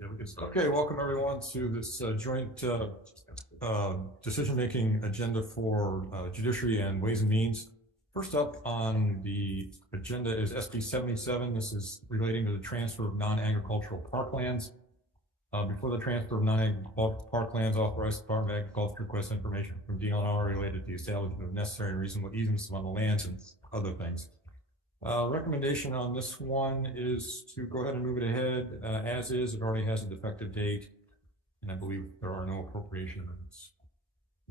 Yeah, we can start. Okay, welcome everyone to this joint decision-making agenda for Judiciary and Ways and Means. First up on the agenda is SB 77. This is relating to the transfer of non-agricultural parklands. Before the transfer of non-agricultural parklands, authorized the Department of Agriculture to request information from DNR related to the establishment of necessary and reasonable easements on the lands and other things. Recommendation on this one is to go ahead and move it ahead as is. It already has a defective date, and I believe there are no appropriation amendments.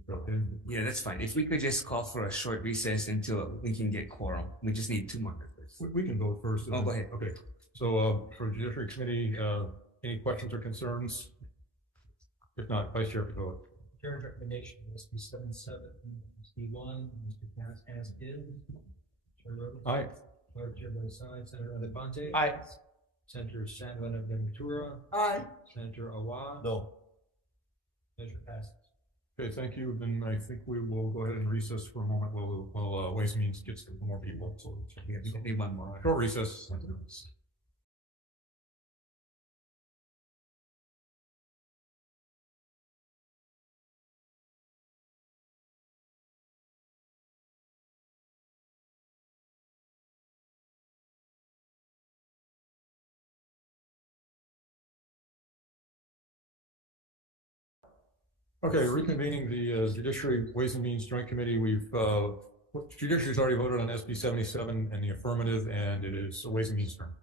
Okay. Yeah, that's fine. If we could just call for a short recess until we can get quorum. We just need 2 more members. We can vote first. Oh, go ahead. Okay. So for the Judiciary Committee, any questions or concerns? If not, Vice Chair, vote. Chair's recommendation is SB 77, SD1, Mr. Cass as is. Chair Rhodes. Aye. Clerk Chair votes aye. Senator Elefante. Aye. Senator Sandlin of Ventura. Aye. Senator Awa. No. Measure passes. Okay, thank you. Then I think we will go ahead and recess for a moment while Ways and Means gets more people. So Yeah, we need 1 more. short recess. Okay, reconvening the Judiciary Ways and Means Joint Committee. Judiciary's already voted on SB 77 in the affirmative, and it is a Ways and Means term.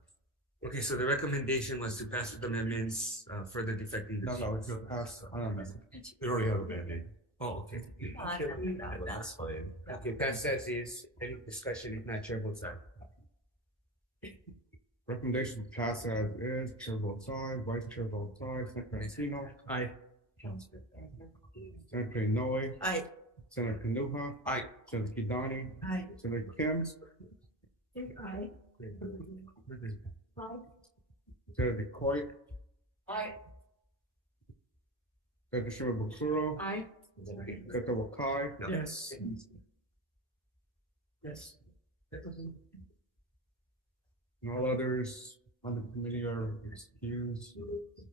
Okay, so the recommendation was to pass with amendments, further defecting. No, it's going to pass. I don't know. They already have a Band-Aid. Oh, okay. That's fine. Okay, pass as is. Any discussion? If not, Chair votes aye. Recommendation to pass as is. Chair votes aye. Vice Chair votes aye. Senator Encino. Aye. Senator Inouye. Aye. Senator Kanuha. Aye. Senator Kidani. Aye. Senator Kim. Aye. Aye. Senator Coit. Aye. Senator Shimabukuro. Aye. Senator Wakai. Yes. Yes. And all others on the committee are excused.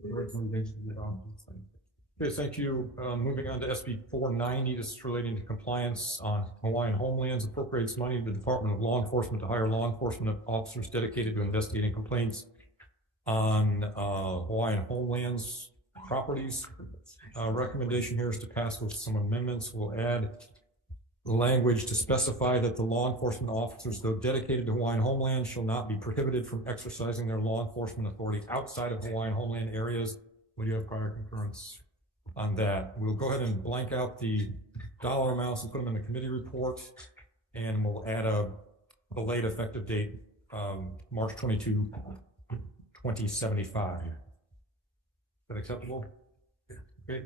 The recommendation is adopted. Okay, thank you. Moving on to SB 490, this is relating to compliance on Hawaiian homelands, appropriates money to the Department of Law Enforcement to hire law enforcement officers dedicated to investigating complaints on Hawaiian homelands properties. Recommendation here is to pass with some amendments. We'll add language to specify that the law enforcement officers, though dedicated to Hawaiian homelands, shall not be prohibited from exercising their law enforcement authority outside of Hawaiian homeland areas. We do have prior concurrence on that. We'll go ahead and blank out the dollar amounts and put them in the committee report, and we'll add a late effective date, March 22, 2075. Is that acceptable? Okay.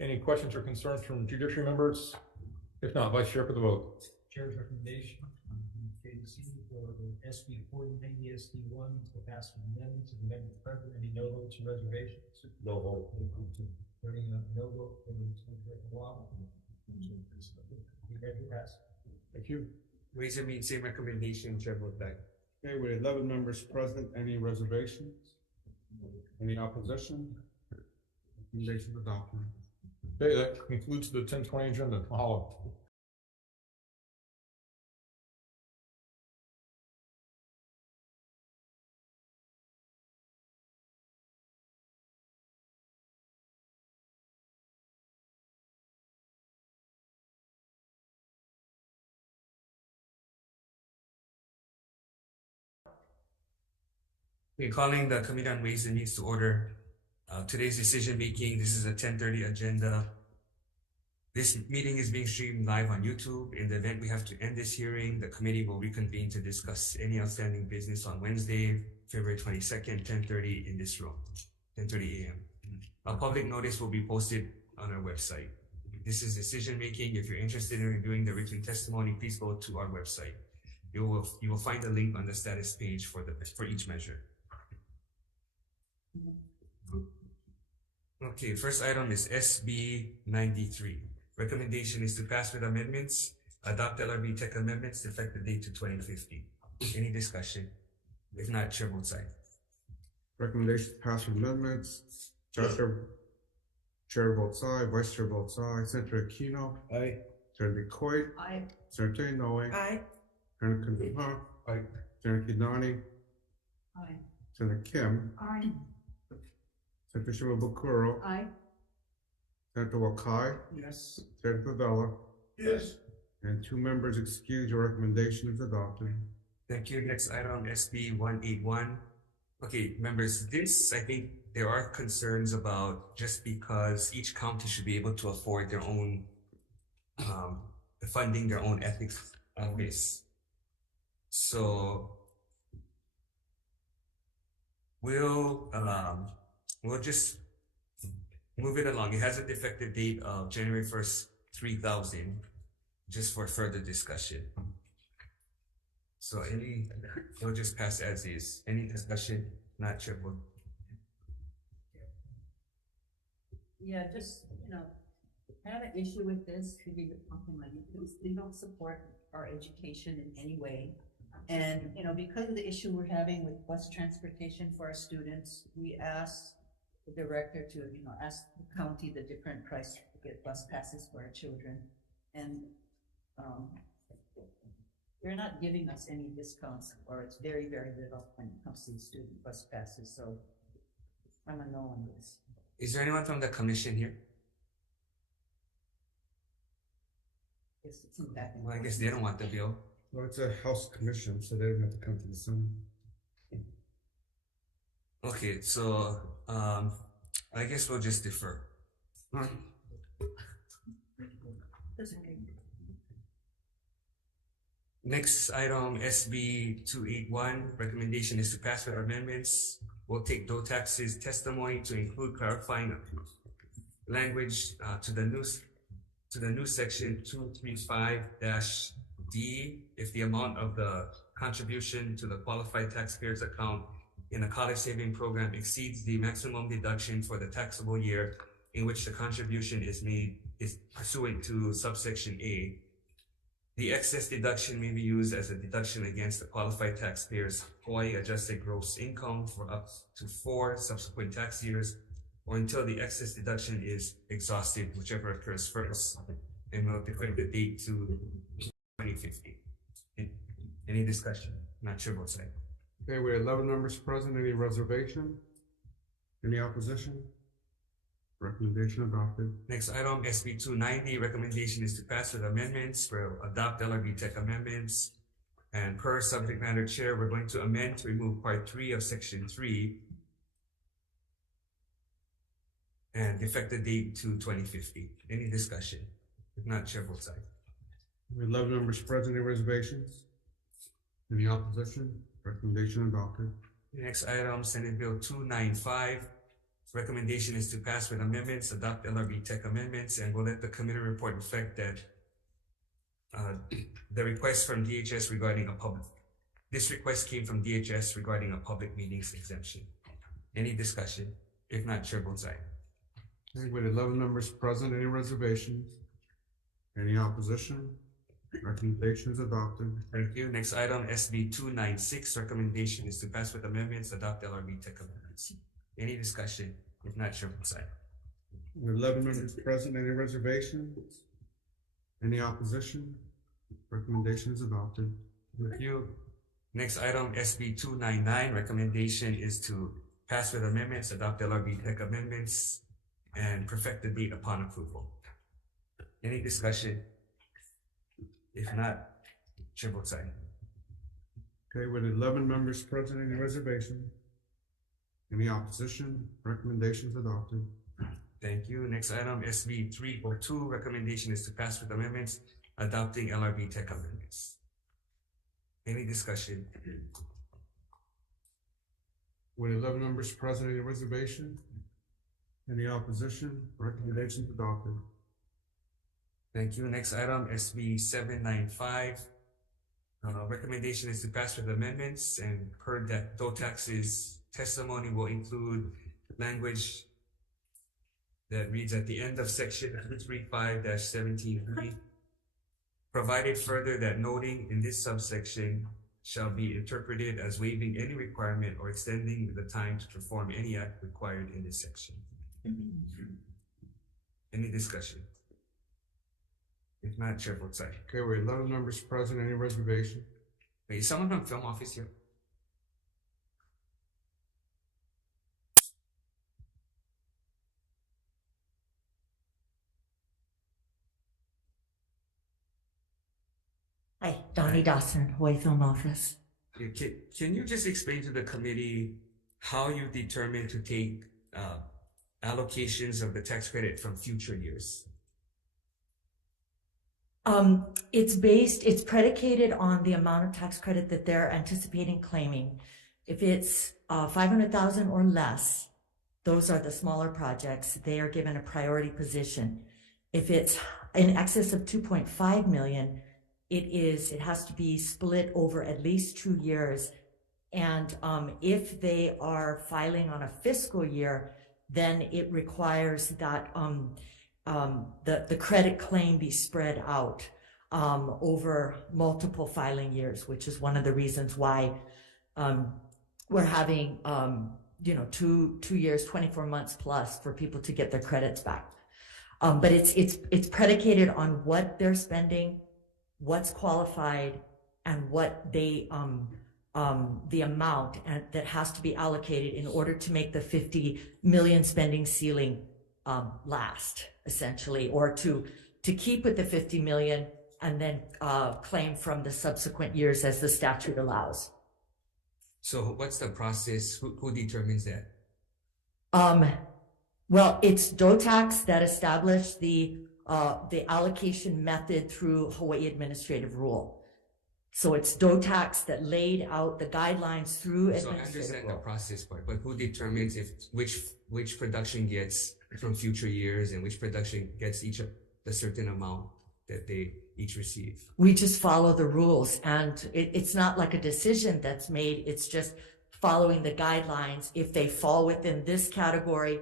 Any questions or concerns from judiciary members? If not, Vice Chair for the vote. Chair's recommendation, JDC for SB 490 SD1 to pass with amendments and amend the president. Any no votes or reservations? No vote. No vote for the Awa. Measure passes. Thank you. Ways and Means, same recommendation. Chair votes aye. Okay, with 11 members present, any reservations? Any opposition? Recommendation adopted. Okay, that concludes the 1020 agenda. Mahalo. We're calling the Committee on Ways and Means to order. Today's decision making, this is a 10:30 agenda. This meeting is being streamed live on YouTube. In the event we have to end this hearing, the committee will reconvene to discuss any outstanding business on Wednesday, February 22nd, 10:30 in this room, 10:30 a.m. A public notice will be posted on our website. This is decision making. If you're interested in reviewing the written testimony, please go to our website. You will find a link on the status page for each measure. Okay, first item is SB 93. Recommendation is to pass with amendments, adopt LRB Tech amendments, effective date to 2050. Any discussion? If not, Chair votes aye. Recommendation to pass with amendments. Chair votes aye, Vice Chair votes aye. Senator Aquino. Aye. Senator Coit. Aye. Senator Inoue. Aye. Senator Kandahar. Aye. Senator Kidani. Aye. Senator Kim. Aye. Senator Shimabukuro. Aye. Senator Wakai. Yes. Senator Pavella. Yes. And 2 members excused. Your recommendation is adopted. Thank you. Next item, SB 181. Okay, members, this, I think there are concerns about just because each county should be able to afford their own, funding their own ethics office. So we'll just move it along. It has a effective date of January 1st, 3000, just for further discussion. So we'll just pass as is. Any discussion? Not triple. Yeah, just, I have an issue with this, because they don't support our education in any way. And, because of the issue we're having with bus transportation for our students, we asked the director to, ask the county the different price to get bus passes for our children. And, they're not giving us any discounts, or it's very, very little when it comes to the student bus passes, so I'm a no on this. Is there anyone from the commission here? It's in back and Well, I forth. guess they don't want the bill. Well, it's a House Commission, so they don't have to come to the Senate. Okay, so I guess we'll just defer. All right. Next item, SB 281, recommendation is to pass with amendments. We'll take DOTAX's testimony to include clarifying language to the new section 235-D if the amount of the contribution to the qualified taxpayers account in a college saving program exceeds the maximum deduction for the taxable year in which the contribution is made is pursuant to subsection A. The excess deduction may be used as a deduction against the qualified taxpayer's Hawai'i adjusted gross income for up to 4 subsequent tax years, or until the excess deduction is exhausted, whichever occurs first, and we'll declare the date to 2050. Any discussion? Not sure what's that. Okay, we have 11 members present. Any reservation? Any opposition? Recommendation adopted. Next item, SB 290, recommendation is to pass with amendments. We'll adopt LRB Tech amendments. And per subject matter chair, we're going to amend to remove part 3 of section 3 and effective date to 2050. Any discussion? If not, chair votes aye. We have 11 members present. Any reservations? Any opposition? Recommendation adopted. Next item, Senate Bill 295. Recommendation is to pass with amendments, adopt LRB Tech amendments, and we'll let the committee report reflect that the request from DHS regarding this request came from DHS regarding a public meetings exemption. Any discussion? If not, chair votes aye. Okay, with 11 members present, any reservations? Any opposition? Recommendation is adopted. Thank you. Next item, SB 296. Recommendation is to pass with amendments, adopt LRB Tech amendments. Any discussion? If not, chair votes aye. With 11 members present, any reservations? Any opposition? Recommendation is adopted. Thank you. Next item, SB 299. Recommendation is to pass with amendments, adopt LRB Tech amendments, and perfect the date upon approval. Any discussion? If not, chair votes aye. Okay, with 11 members present, any reservation? Any opposition? Recommendation is adopted. Thank you. Next item, SB 302. Recommendation is to pass with amendments, adopting LRB Tech amendments. Any discussion? With 11 members present, any reservation? Any opposition? Recommendation is adopted. Thank you. Next item, SB 795. Recommendation is to pass with amendments, and per that DOTAX's testimony will include language that reads at the end of section 235-17B, provided further that noting in this subsection shall be interpreted as waiving any requirement or extending the time to perform any act required in this section. Any discussion? If not, chair votes aye. Okay, we have 11 members present. Any reservation? Wait, is someone from film office here? Hi, Donnie Dawson, Hawaii Film Office. Yeah, can you just explain to the committee how you determine to take allocations of the tax credit from future years? It's predicated on the amount of tax credit that they're anticipating claiming. If it's 500,000 or less, those are the smaller projects. They are given a priority position. If it's in excess of 2.5 million, it has to be split over at least 2 years. And if they are filing on a fiscal year, then it requires that the credit claim be spread out over multiple filing years, which is one of the reasons why we're having 2 years, 24 months plus for people to get their credits back. But it's predicated on what they're spending, what's qualified, and what they the amount that has to be allocated in order to make the 50 million spending ceiling last, essentially, or to keep with the 50 million and then claim from the subsequent years as the statute allows. So what's the process? Who determines that? Well, it's DOTAX that established the allocation method through Hawaii administrative rule. So it's DOTAX that laid out the guidelines through So I administrative understand the rule. process part, but who determines which production gets from future years and which production gets each of the certain amount that they each receive? We just follow the rules, and it's not like a decision that's made. It's just following the guidelines. If they fall within this category,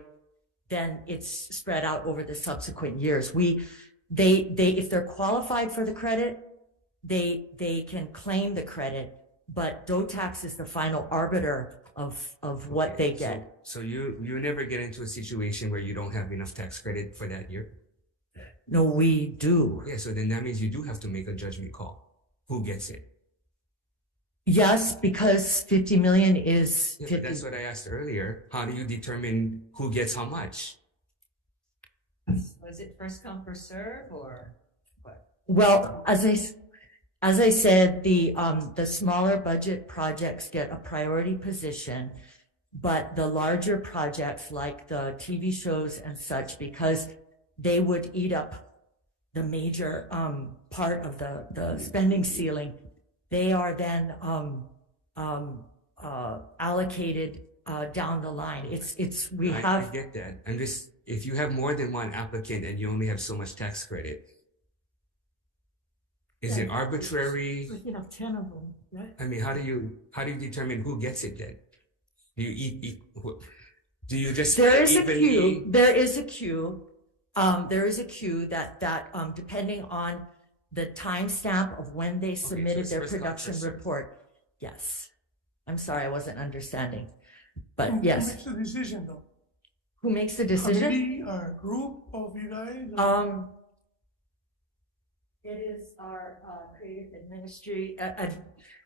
then it's spread out over the subsequent years. If they're qualified for the credit, they can claim the credit, but DOTAX is the final arbiter of what they get. So you never get into a situation where you don't have enough tax credit for that year? No, we do. Yeah, so then that means you do have to make a judgment call. Who gets it? Yes, because 50 million is Yeah, 50. but that's what I asked earlier. How do you determine who gets how much? Was it first come, first serve, or what? Well, as I said, the smaller budget projects get a priority position, but the larger projects like the TV shows and such, because they would eat up the major part of the spending ceiling, they are then allocated down the line. I get that. And if you have more than one applicant and you only have so much tax credit, is it arbitrary? But you have 10 of them, right? I mean, how do you determine who gets it then? Do you do you just There is a evenly- queue. There is a queue. There is a queue that depending on the timestamp of when they submitted it's their first come, production first served. report. Yes. I'm sorry, I wasn't understanding. But Who yes. makes the decision though? Who makes the decision? Committee or group of you guys? It is our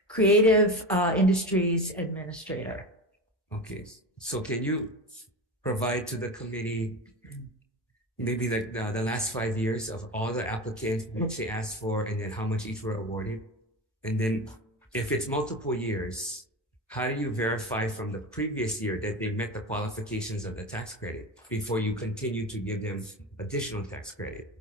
creative industries administrator. Okay, so can you provide to the committee maybe the last 5 years of all the applicants which they asked for, and then how much each were awarded? And then if it's multiple years, how do you verify from the previous year that they met the qualifications of the tax credit before you continue to give them additional tax credit?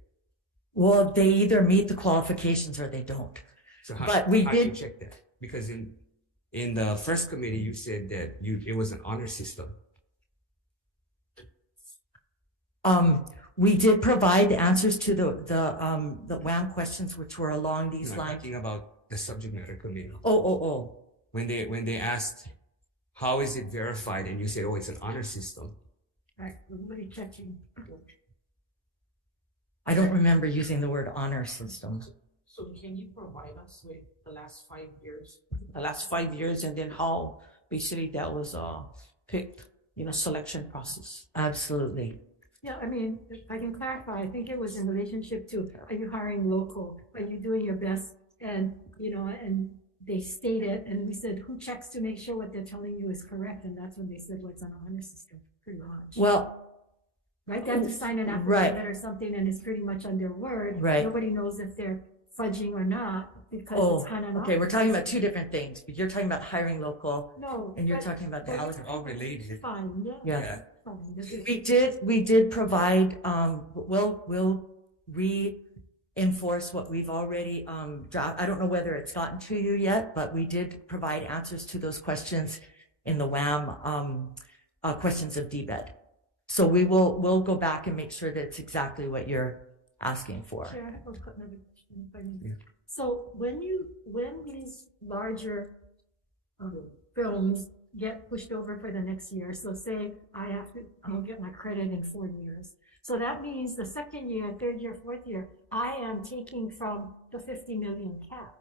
Well, they either meet the qualifications or they don't. So how, But we how do you did- check that? Because in the first committee, you said that it was an honor system. We did provide the answers to the WAM questions, which were along these I'm lines. talking about the subject matter committee. Oh. When they asked, how is it verified? And you said, oh, it's an honor system. Right, everybody checking. I don't remember using the word honor system. So can you provide us with the last 5 years? The last 5 years, and then how basically that was picked, selection process. Absolutely. Yeah, I mean, if I can clarify, I think it was in relationship to, are you hiring local? Are you doing your best? And, and they stated, and we said, who checks to make sure what they're telling you is correct? And that's when they said, well, it's on a honor system, pretty much. Well, right? They have to sign an right. affidavit or something, and it's pretty much on their word. Right. Nobody knows if they're fudging or not, because it's kind of okay, we're talking about two different things. You're talking about hiring local, No. and you're talking about the They're housing. all related. Fine, yeah. Yeah. Fine. We did provide, we'll reinforce what we've already, I don't know whether it's gotten to you yet, but we did provide answers to those questions in the WAM, questions of DBED. So we'll go back and make sure that it's exactly what you're asking for. Sure, I have another question, if I may. So when these larger films get pushed over for the next year, so say I'll get my credit in 4 years. So that means the second year, third year, fourth year, I am taking from the 50 million cap,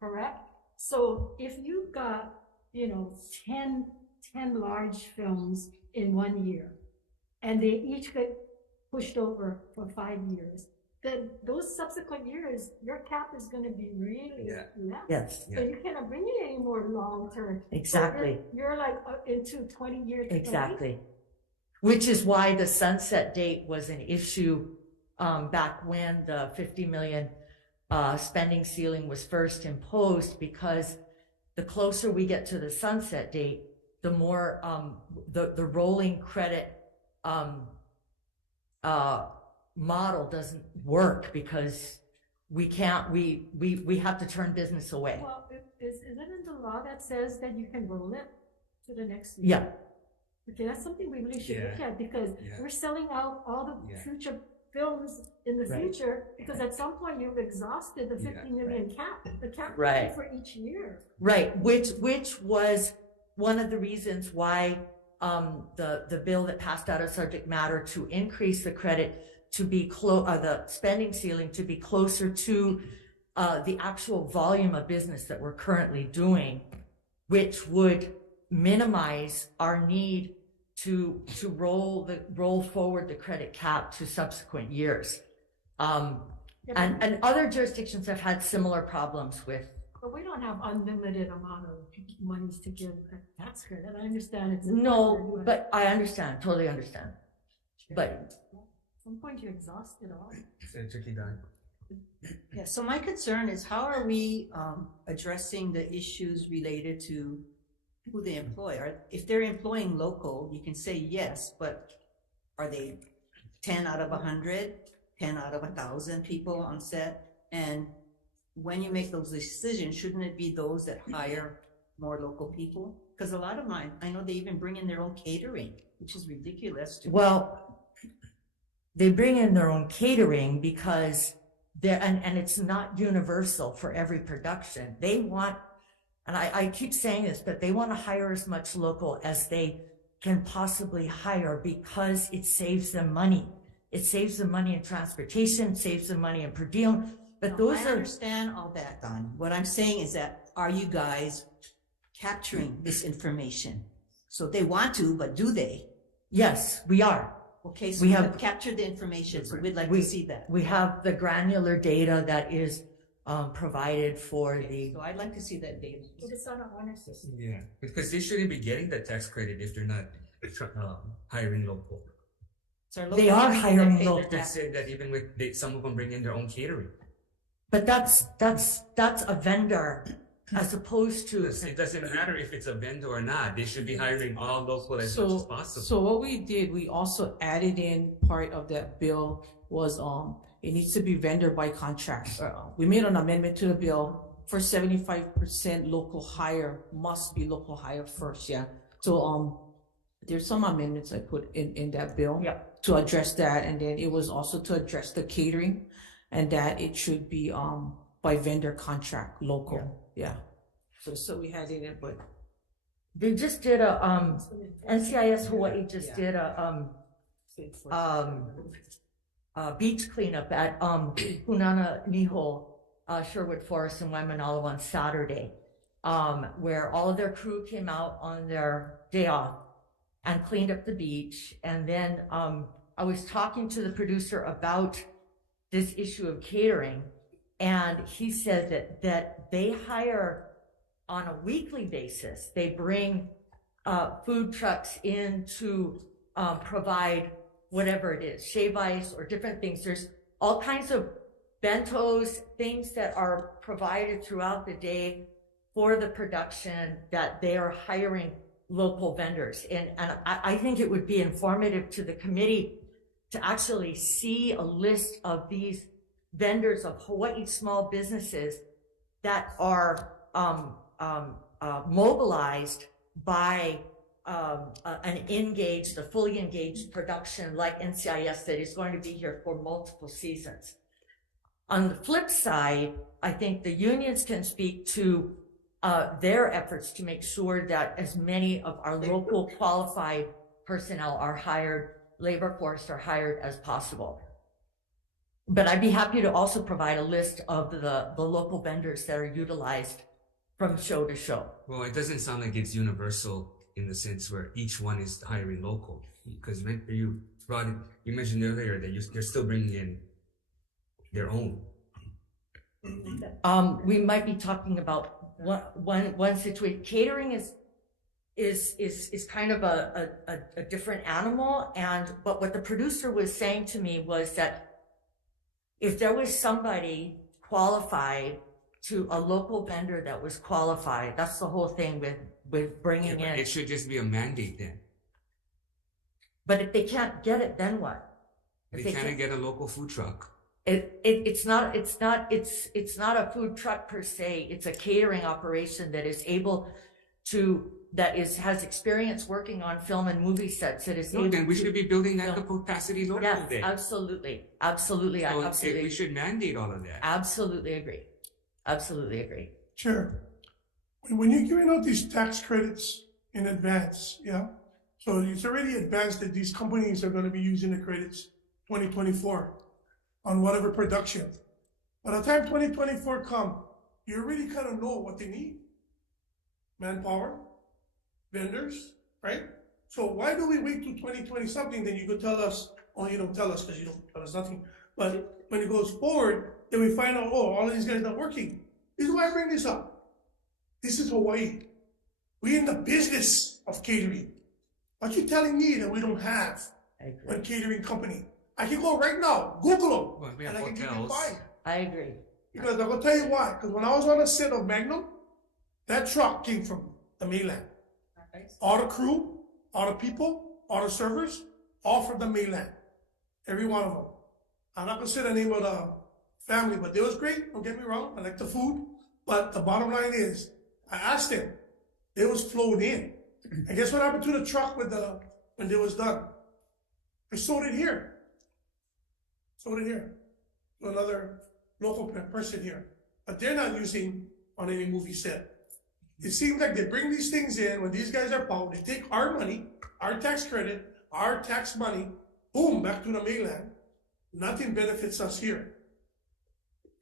correct? So if you've got, 10 large films in 1 year, and they each get pushed over for 5 years, then those subsequent years, your cap is going to be really less. Yes. So you cannot bring in any more long term. Exactly. So you're like into 20 years. Exactly. Which is why the sunset date was an issue back when the 50 million spending ceiling was first imposed, because the closer we get to the sunset date, the more the rolling credit model doesn't work, because we have to turn business away. Well, isn't it the law that says that you can roll it to the next year? Yeah. Okay, that's something we really should look at, because we're selling out all the future films in the future, because at some point you've exhausted the 50 million cap. The cap for each year. Right, which was one of the reasons why the bill that passed out of subject matter to increase the credit to be the spending ceiling to be closer to the actual volume of business that we're currently doing, which would minimize our need to roll forward the credit cap to subsequent years. And other jurisdictions have had similar problems with. But we don't have unlimited amount of monies to give a tax credit. I understand it's. No, but I understand, totally understand. But at some point you exhaust it all. It's tricky, Don. Yeah, so my concern is, how are we addressing the issues related to who they employ? If they're employing local, you can say yes, but are they 10 out of 100, 10 out of 1,000 people on set? And when you make those decisions, shouldn't it be those that hire more local people? Because a lot of mine, I know they even bring in their own catering, which is ridiculous to me. Well, they bring in their own catering because and it's not universal for every production. They want, and I keep saying this, but they want to hire as much local as they can possibly hire, because it saves them money. It saves them money in transportation, saves them money in per diem. But those I understand all that, Don. What I'm saying is that, are you guys capturing this information? So they want to, but do they? Yes, we are. Okay, so we have captured the information, so we'd like to see that. We have the granular data that is provided for the. So I'd like to see that data. But it's on a honor system. Yeah, because they shouldn't be getting the tax credit if they're not hiring local. They are hiring local. They said that even with some of them bring in their own catering. But that's a vendor, as opposed to. It doesn't matter if it's a vendor or not. They should be hiring all local as much as possible. So what we did, we also added in part of that bill was it needs to be vendor by contract. We made an amendment to the bill for 75% local hire, must be local hire first. Yeah. So there's some amendments I put in that bill to address that, and then it was also to address the catering, and that it should be by vendor contract, local. Yeah. So we had it in, but they just did a NCIS Hawaii just did a beach cleanup at Punana Niho Sherwood Forest and Waimanalo on Saturday, where all of their crew came out on their day off and cleaned up the beach. And then I was talking to the producer about this issue of catering, and he said that they hire on a weekly basis. They bring food trucks in to provide whatever it is, shave ice or different things. There's all kinds of bentos, things that are provided throughout the day for the production that they are hiring local vendors. And I think it would be informative to the committee to actually see a list of these vendors of Hawaii small businesses that are mobilized by a fully engaged production like NCIS that is going to be here for multiple seasons. On the flip side, I think the unions can speak to their efforts to make sure that as many of our local qualified personnel are hired, labor force are hired as possible. But I'd be happy to also provide a list of the local vendors that are utilized from show to show. Well, it doesn't sound like it's universal in the sense where each one is hiring local, because you mentioned earlier that you're still bringing in their own. We might be talking about one situation. Catering is kind of a different animal, but what the producer was saying to me was that if there was somebody qualified to a local vendor that was qualified, that's the whole thing with bringing in. It should just be a mandate then. But if they can't get it, then what? They can't get a local food truck. It's not a food truck per se. It's a catering operation that is able to, has experience working on film and movie sets. That is able Then we to should be building that capacity locally. Yes, then. absolutely. We should mandate all of that. Absolutely agree. Absolutely agree. Chair, when you're giving out these tax credits in advance, yeah? So it's already advanced that these companies are gonna be using the credits 2024 on whatever production. By the time 2024 come, you already kind of know what they need. Manpower, vendors, right? So why do we wait till 2020 something, then you go tell us, oh, you don't tell us because you don't tell us nothing. But when it goes forward, then we find out, oh, all of these guys not working. This is why I bring this up. This is Hawaii. We're in the business of catering. What you telling me that we don't have a catering company? I can go right now, Google them, Well, we have and I can give you hotels. 5. I agree. Because I'm gonna tell you why. Because when I was on a set of Magnum, that truck came from the mainland. All the crew, all the people, all the servers, all from the mainland. Every one of them. I'm not gonna say the name of the family, but they was great. Don't get me wrong. I like the food, but the bottom line is, I asked them. They was flown in, and guess what happened to the truck when they was done? They sold it here. Sold it here to another local person here, but they're not using on any movie set. It seems like they bring these things in when these guys are powered. They take our money, our tax credit, our tax money, boom, back to the mainland. Nothing benefits us here.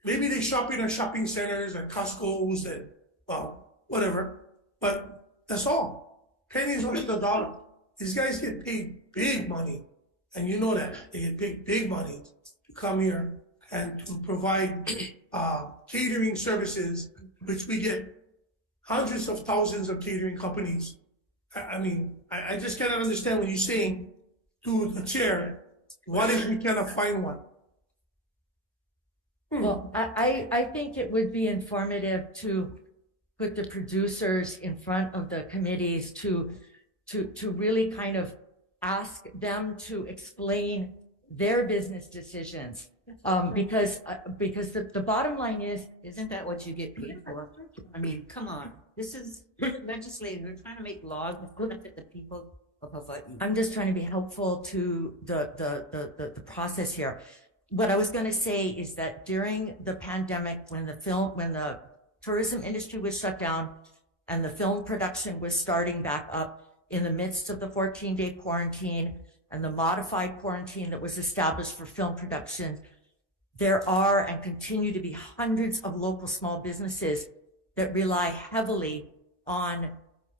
Maybe they shop in our shopping centers and Costco's and, well, whatever. But that's all. Pennies on the dollar. These guys get paid big money. And you know that. They get paid big money to come here and to provide catering services, which we get hundreds of thousands of catering companies. I mean, I just cannot understand what you're saying to the chair. What if we cannot find one? Well, I think it would be informative to put the producers in front of the committees to really kind of ask them to explain their business decisions. Because the bottom line is, Isn't that what you get paid for? I mean, come on, this is legislative, we're trying to make laws that benefit the people of Hawaii. I'm just trying to be helpful to the process here. What I was going to say is that during the pandemic, when the tourism industry was shut down and the film production was starting back up in the midst of the 14-day quarantine and the modified quarantine that was established for film production, there are and continue to be hundreds of local small businesses that rely heavily on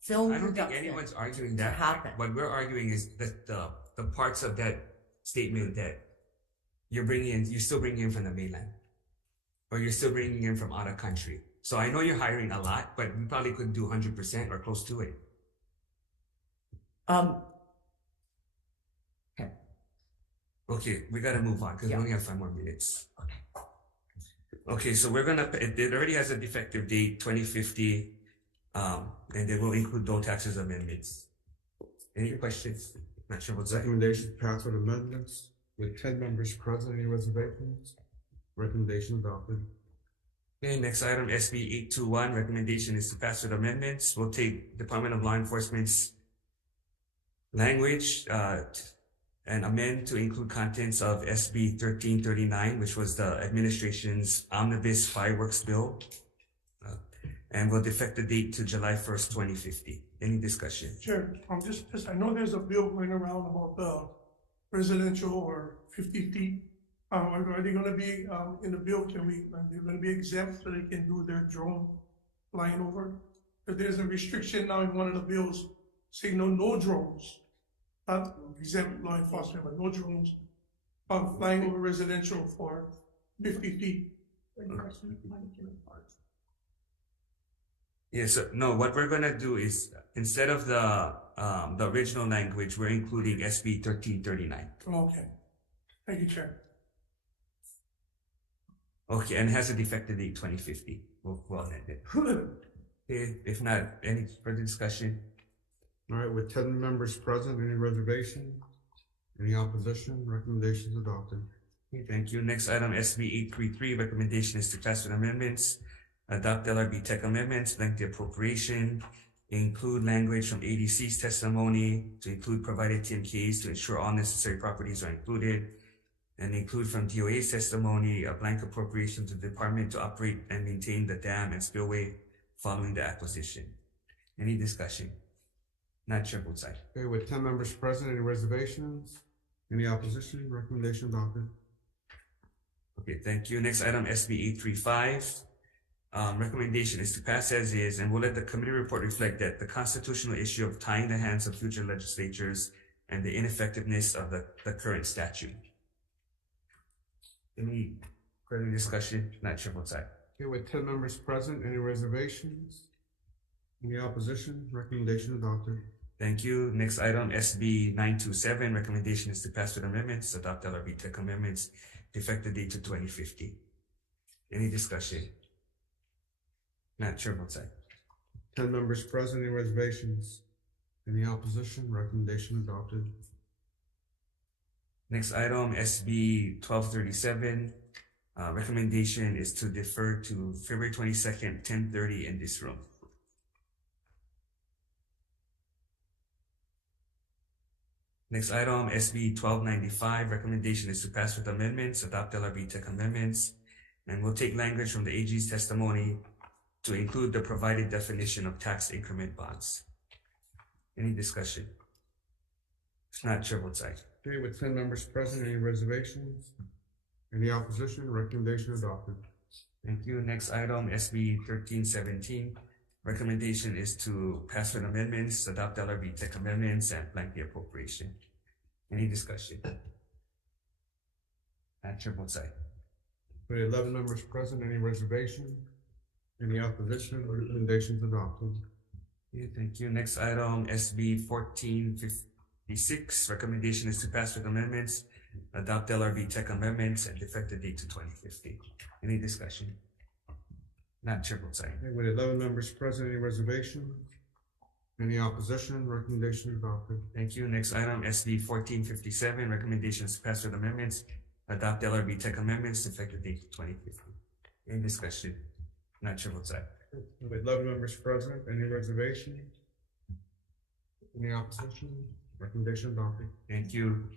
film I don't think production anyone's arguing to that. happen. What we're arguing is that the parts of that statement that you're still bringing in from the mainland, or you're still bringing in from out of country. So I know you're hiring a lot, but we probably could do 100% or close to it. Okay, we gotta move on because we only have 5 more minutes. Okay, so it already has a defective date, 2050, and they will include no taxes amendments. Any questions? Not sure what's that. Recommendation to pass with amendments with 10 members present. Any reservations? Recommendation adopted. Okay, next item, SB 821, recommendation is to pass with amendments. We'll take Department of Law Enforcement's language, and amend to include contents of SB 1339, which was the administration's omnibus fireworks bill, and will defect the date to July 1st, 2050. Any discussion? Chair, I know there's a bill going around about the residential or 50 feet. Are they gonna be, in the bill, are they gonna be exempt so they can do their drone flying over? But there's a restriction now in one of the bills saying no drones. Not exempt law enforcement, but no drones flying over residential for 50 feet. Yes, so, no, what we're gonna do is, instead of the original language, we're including SB 1339. Okay. Thank you, Chair. Okay, and it has a defective date 2050. We'll amend it. Okay, if not, any further discussion? All right, with 10 members present, any reservation? Any opposition? Recommendations adopted. Okay, thank you. Next item, SB 833, recommendation is to pass with amendments, adopt LRB tech amendments, lengthy appropriation, include language from ADC's testimony, to include provided TMKs to ensure all necessary properties are included, and include from DOA's testimony a blank appropriation to the department to operate and maintain the dam and spillway following the acquisition. Any discussion? Not sure both sides. Okay, with 10 members present, any reservations? Any opposition? Recommendation adopted. Okay, thank you. Next item, SB 835. Recommendation is to pass as is, and we'll let the committee report reflect that the constitutional issue of tying the hands of future legislatures and the ineffectiveness of the current statute. Any further discussion? Not sure both sides. Okay, with 10 members present, any reservations? Any opposition? Recommendation adopted. Thank you. Next item, SB 927. Recommendation is to pass with amendments, adopt LRB tech amendments, effective date to 2050. Any discussion? Not sure both sides. 10 members present, any reservations? Any opposition? Recommendation adopted. Next item, SB 1237. Recommendation is to defer to February 22nd, 10:30 in this room. Next item, SB 1295. Recommendation is to pass with amendments, adopt LRB tech amendments, and we'll take language from the AG's testimony to include the provided definition of tax increment bonds. Any discussion? If not, chair votes aye. Okay, with 10 members present, any reservations? Any opposition? Recommendation adopted. Thank you. Next item, SB 1317. Recommendation is to pass with amendments, adopt LRB tech amendments, and blank the appropriation. Any discussion? Not chair votes aye. With 11 members present, any reservation? Any opposition? Recommendations adopted. Okay, thank you. Next item, SB 1456. Recommendation is to pass with amendments, adopt LRB tech amendments, and effective date to 2050. Any discussion? Not chair votes aye. Okay, with 11 members present, any reservation? Any opposition? Recommendation adopted. Thank you. Next item, SB 1457. Recommendation is to pass with amendments, adopt LRB tech amendments, effective date to 2050. Any discussion? Not chair votes aye. With 11 members present, any reservation? Any opposition? Recommendation adopted. Thank you.